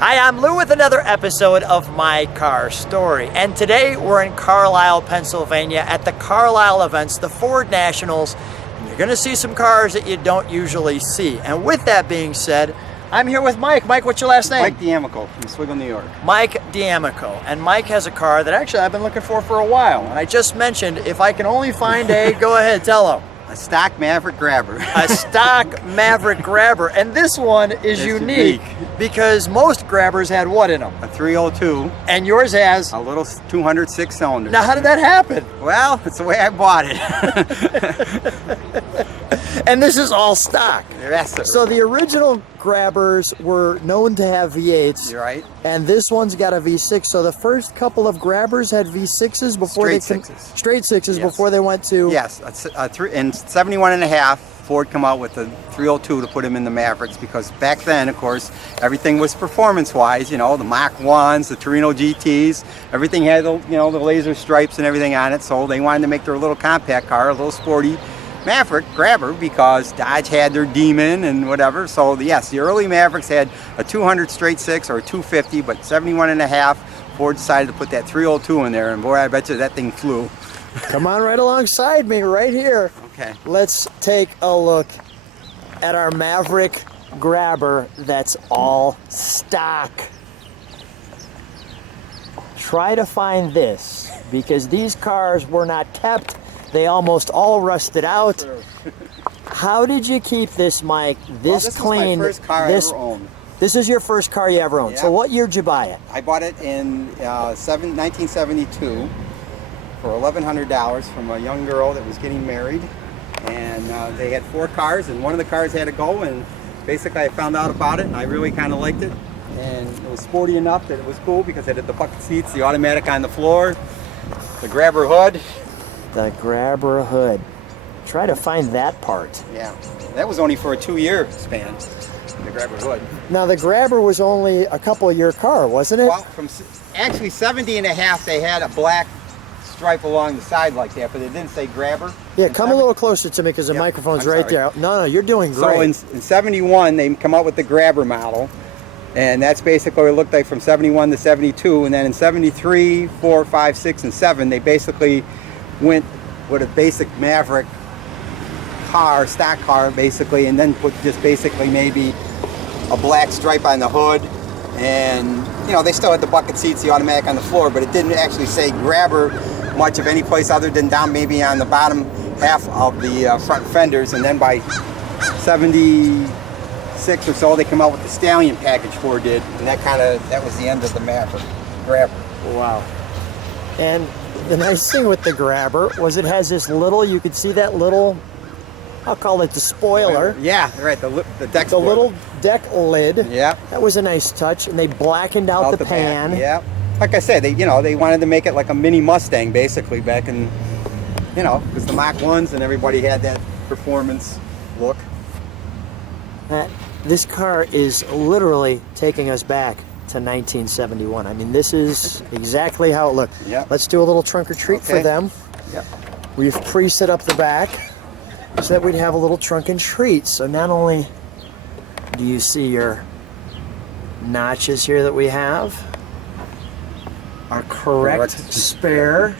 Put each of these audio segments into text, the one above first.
Hi, I'm Lou with another episode of My Car Story. And today we're in Carlisle, Pennsylvania at the Carlisle events, the Ford Nationals. And you're going to see some cars that you don't usually see. And with that being said, I'm here with Mike. Mike, what's your last name? Mike D'Amico from Swiggle, New York. Mike D'Amico. And Mike has a car that actually I've been looking for a while. And I just mentioned if I can only find a, go ahead, tell him. A stock Maverick Grabber. A stock Maverick Grabber. And this one is unique because most Grabbers had what in them? A 302. And yours has? A little 206 cylinder. Now, how did that happen? Well, it's the way I bought it. And this is all stock. Yes, sir. So the original Grabbers were known to have V8s. You're right. And this one's got a V6. So the first couple of Grabbers had V6s before straight sixes yes. Before they went to. Yes, in 71 and a half, Ford come out with the 302 to put them in the Mavericks because back then, of course, everything was performance-wise. You know, the Mach 1s, the Torino GTs, everything had the laser stripes and everything on it. So they wanted to make their little compact car a little sporty Maverick Grabber because Dodge had their Demon and whatever. So yes, the early Mavericks had a 200 straight six or a 250, but 71 and a half, Ford decided to put that 302 in there, and boy, I bet you that thing flew. Come on right alongside me right here. Okay. Let's take a look at our Maverick Grabber that's all stock. Try to find this because these cars were not kept. They almost all rusted out. How did you keep this, Mike, this clean? This was my first car I ever owned. This is your first car you ever owned. Yeah. So what year did you buy it? I bought it in 1972 for $1,100 from a young girl that was getting married. And they had 4 cars, and one of the cars had to go, and basically I found out about it, and I really kind of liked it. And it was sporty enough that it was cool because it had the bucket seats, the automatic on the floor, the Grabber hood. The Grabber hood. Try to find that part. Yeah, that was only for a 2-year span, the Grabber hood. Now the Grabber was only a couple-year car, wasn't it? Well, from actually 70 and a half, they had a black stripe along the side like that, but it didn't say Grabber. Yeah, come a little closer to me because the microphone's right there. No, you're doing great. So in 71, they come out with the Grabber model, and that's basically what it looked like from 71 to 72, and then in 73, 4, 5, 6, and 7, they basically went with a basic Maverick car, stock car basically, and then put just basically maybe a black stripe on the hood, and they still had the bucket seats, the automatic on the floor, but it didn't actually say Grabber much of any place other than down maybe on the bottom half of the front fenders. And then by 76 or so, they come out with the Stallion package Ford did, and that was the end of the Maverick Grabber. Wow. And the nice thing with the Grabber was it has this little, you could see that little, I'll call it the spoiler. Yeah, right, the deck spoiler. Little deck lid. Yeah. That was a nice touch, and they blackened out the pan. Back. Yeah. Like I said, they wanted to make it like a mini Mustang basically back in, because the Mach 1s and everybody had that performance look. This car is literally taking us back to 1971. I mean, this is exactly how it looked. Yep. Let's do a little trunk or treat for them. Yep. We've pre-set up the back so that we'd have a little trunk and treat. So not only do you see your notches here that we have, our correct spare.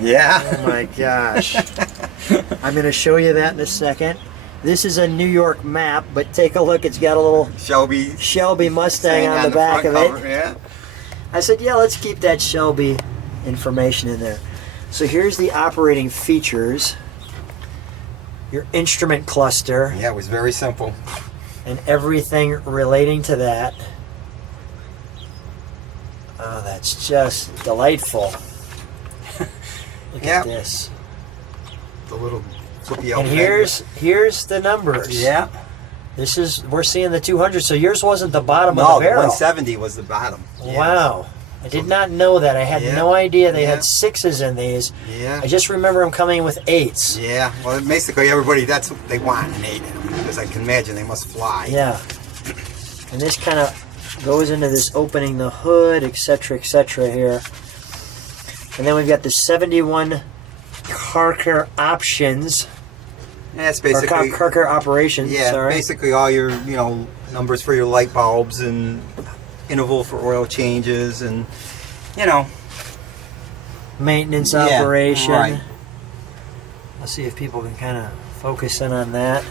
Yeah. Oh my gosh. I'm going to show you that in a second. This is a New York map, but take a look. It's got a little Shelby Mustang on the back of it. Cover, yeah. I said, yeah, let's keep that Shelby information in there. So here's the operating features. Your instrument cluster. Yeah, it was very simple. And everything relating to that. Oh, that's just delightful. Look at this. The little flippy and here's the numbers. Yeah. We're seeing the 200. So yours wasn't the bottom of the barrel. No, 170 was the bottom. Wow. I did not know that. I had no idea they had 6s in these. Yeah. I just remember them coming in with 8s. Yeah. Well, basically everybody, that's what they want, an 8 in them, because I can imagine they must fly. Yeah. And this kind of goes into this opening the hood, etc., etc. here. And then we've got the 71 car care options. Yeah, it's basically car care operations. Yeah, sorry. basically all your numbers for your light bulbs and interval for oil changes and, you know. Maintenance Yeah, operation. right. Let's see if people can kind of focus in on that.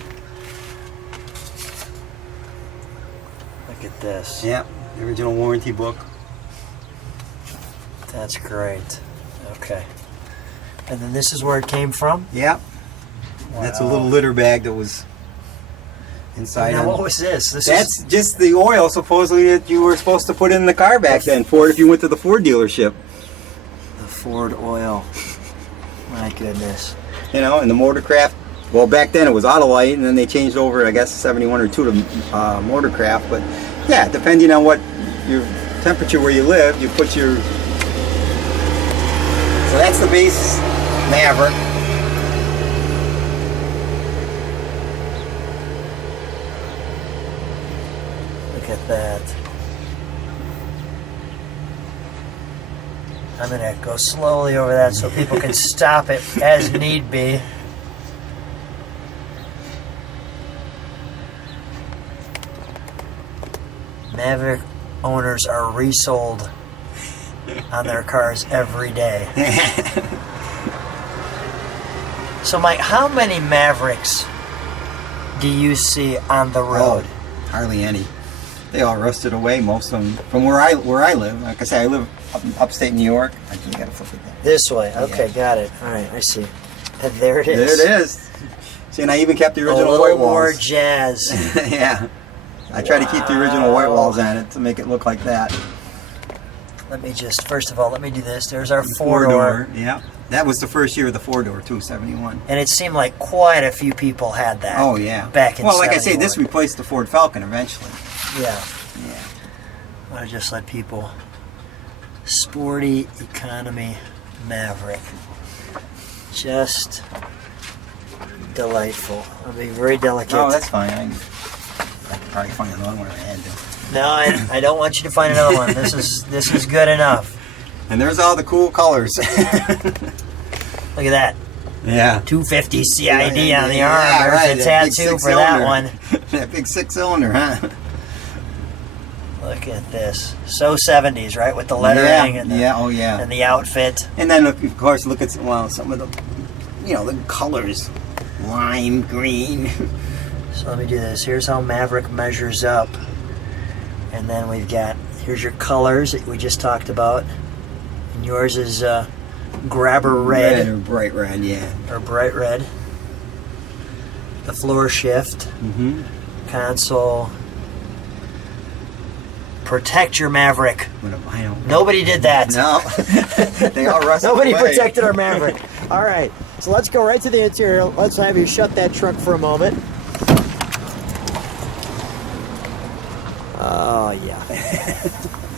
Look at this. Yeah, the original warranty book. That's great. Okay. And then this is where it came from? Yep. Wow. That's a little litter bag that was inside. Now, what was this? That's just the oil supposedly that you were supposed to put in the car back then, Ford, if you went to the Ford dealership. The Ford oil. My goodness. You know, and the Motorcraft, well, back then it was Autolite, and then they changed over, I guess, 71 or 2 to Motorcraft. But yeah, depending on what your temperature where you live, you put your. So that's the base Maverick. Look at that. I'm going to go slowly over that so people can stop it as need be. Maverick owners are resold on their cars every day. So Mike, how many Mavericks do you see on the road? Oh, hardly any. They all rusted away, most of them. From where I live, like I say, I live upstate New York. I think you gotta flip it down. This way. Okay, got it. All right, I see. And there it is. There it is. See, and I even kept the A original little white more walls. jazz. Yeah. I try to keep the original white walls on it to make it look like that. Let me just, first of all, let me do this. There's our four-door. Yeah. That was the first year of the four-door, too, 71. And it seemed like quite a few people had that. Oh, yeah. Back in well, like 71. I say, this replaced the Ford Falcon eventually. Yeah. Yeah. I want to just let people... Sporty economy Maverick. Just delightful. I'll be very delicate. Oh, that's fine. I could probably find another one if I had to. No, I don't want you to find another one. This is good enough. And there's all the cool colors. Look at that. Yeah. 250 CID on the arm. Yeah, There's right, the that big tattoo for that one. That big 6-cylinder, huh? Look at this. So 70s, right? With the lettering and the, oh yeah. and the outfit. And then of course look at some of the, the colors, lime green. So let me do this. Here's how Maverick measures up. And then we've got, here's your colors that we just talked about. And yours is Grabber red. Or bright red, yeah. Or bright red. The floor shift. Console. Protect your Maverick. I don't. Nobody did that. No. They all rusted Nobody away. protected our Maverick. All right. So let's go right to the interior. Let's have you shut that trunk for a moment. Oh, yeah.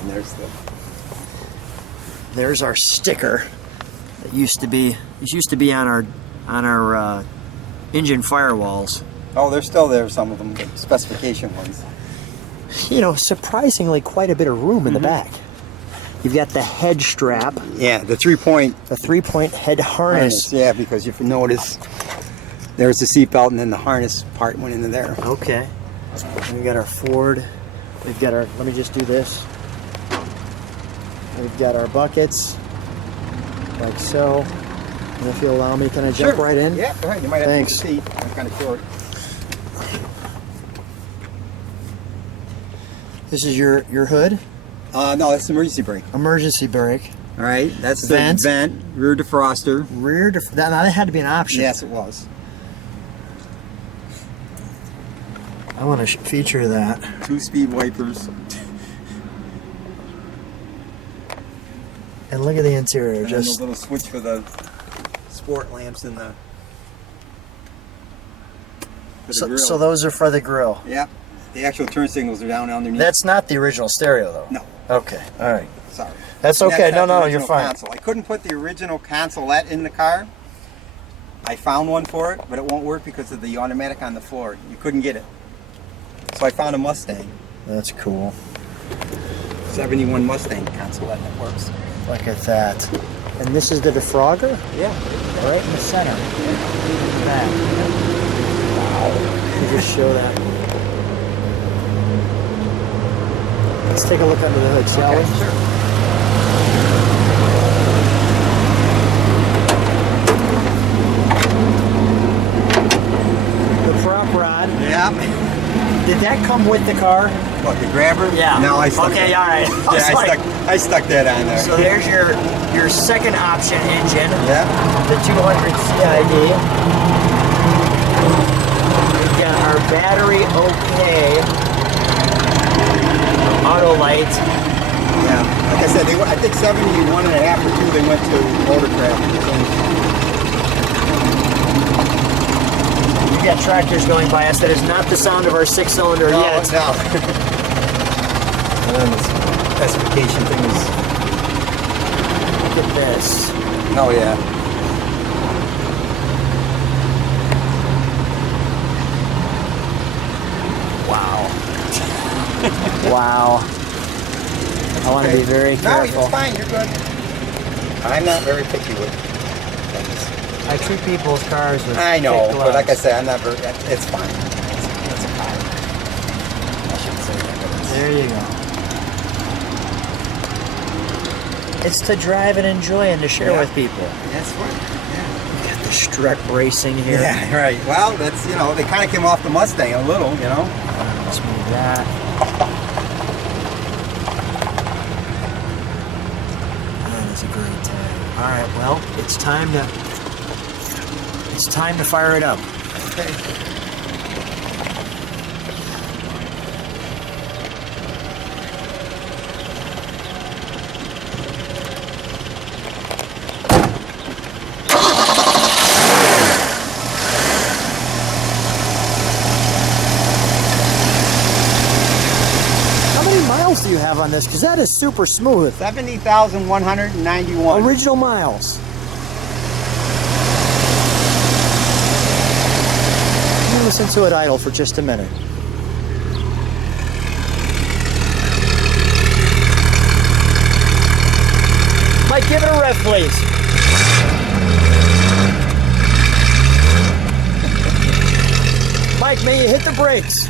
And there's our sticker. It used to be on our engine firewalls. Oh, they're still there, some of them, the specification ones. Surprisingly quite a bit of room in the back. You've got the head strap. Yeah, the 3-point. The 3-point head harness. Yeah, because if you notice, there's the seatbelt and then the harness part went into there. Okay. We got our Ford. We've got our, let me just do this. We've got our buckets, like so. And if you allow me, can I jump right in? Yeah, go ahead. You might have Thanks. to seat. I'm kind of short. This is your hood? No, that's the emergency brake. Emergency brake. All right, that's the Vent. vent, rear defroster. That had to be an option. Yes, it was. I want to feature that. 2-speed wipers. And look at the interior. And Just a little switch for the sport lamps in the. For the grill. so those are for the grill. Yep. The actual turn signals are down underneath. That's not the original stereo, though. No. Okay. All right. Sorry. That's And okay. not No, the you're original fine. Console. I couldn't put the original consolette in the car. I found one for it, but it won't work because of the automatic on the floor. You couldn't get it. So I found a Mustang. That's cool. 71 Mustang consolette that works. Look at that. And this is the defrogger? Yeah. Right in the center. Look at that. Wow. Let me just show that. Let's take a look under the hood, shall we? Sure. The prop rod. Yeah. Did that come with the car? What, the grabber? Yeah. No, I stuck Okay, it. all right. Yeah, I stuck that on there. So there's your second option engine. Yeah. The 200 CID. We've got our battery okay. Auto light. Yeah. Like I said, I think 71 and a half or 2 they went to Motorcraft. We got tractors going by us. That is not the sound of our 6-cylinder yet. No. And then the specification thing is. Look at this. Oh yeah. Wow. Wow. I want to be very No, careful. you're fine. You're good. I'm not very picky with things. I treat people's cars with I know, thick but like I gloves. said, I'm not very. It's fine. It's a car. I shouldn't say that. But it's, There you go. It's to drive and enjoy and to share Yeah. with people. That's fine. Yeah. Got the Strut Racing here. Yeah, right. Well, that's, they kind of came off the Mustang a little, Let's move that. That is a great tag. All right, well, it's time to fire it up. Okay. How many miles do you have on this? Because that is super smooth. 70,191. Original miles. Let me listen to it idle for just a minute. Mike, give it a rev, please. Mike, may you hit the brakes?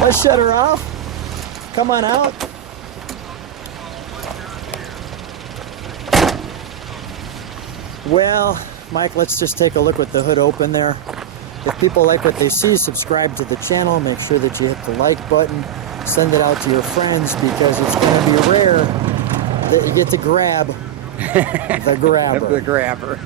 Let's shut her off. Come on out. Well, Mike, let's just take a look with the hood open there. If people like what they see, subscribe to the channel. Make sure that you hit the like button. Send it out to your friends because it's going to be rare that you get to grab the grabber. The grabber.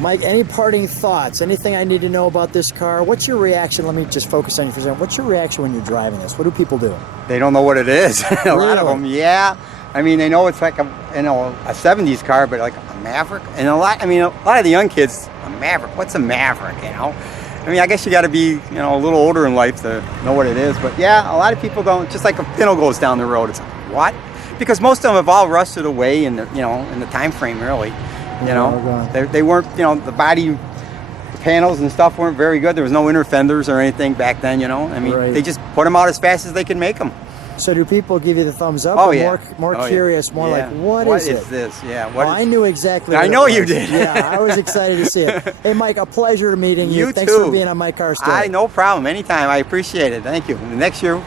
Mike, any parting thoughts? Anything I need to know about this car? What's your reaction? Let me just focus on you for a second. What's your reaction when you're driving this? What do people do? They don't know what it is. A lot of Really? them, yeah. I mean, they know it's like a 70s car, but like a Maverick. And a lot of the young kids, a Maverick. What's a Maverick? I mean, I guess you got to be, a little older in life to know what it is. But yeah, a lot of people don't. Just like a Pinto goes down the road, it's like, what? Because most of them have all rusted away in the, in the time frame, really. They weren't, the body panels and stuff weren't very good. There was no inner fenders or anything back then, I mean, Right. they just put them out as fast as they could make them. So do people give you the thumbs up? Oh, or yeah. More Oh, curious, yeah. more Yeah. like, what is it? this? Yeah. Well, I knew exactly I what know it you was. did. Yeah, I was excited to see it. Hey, Mike, a pleasure meeting you. You Thanks too. for being on my car story. No problem. Anytime. I appreciate it. Tk you. And next year,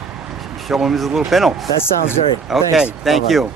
show him his little Pinto. That sounds great. Okay. Thanks. Thank Bye-bye. you.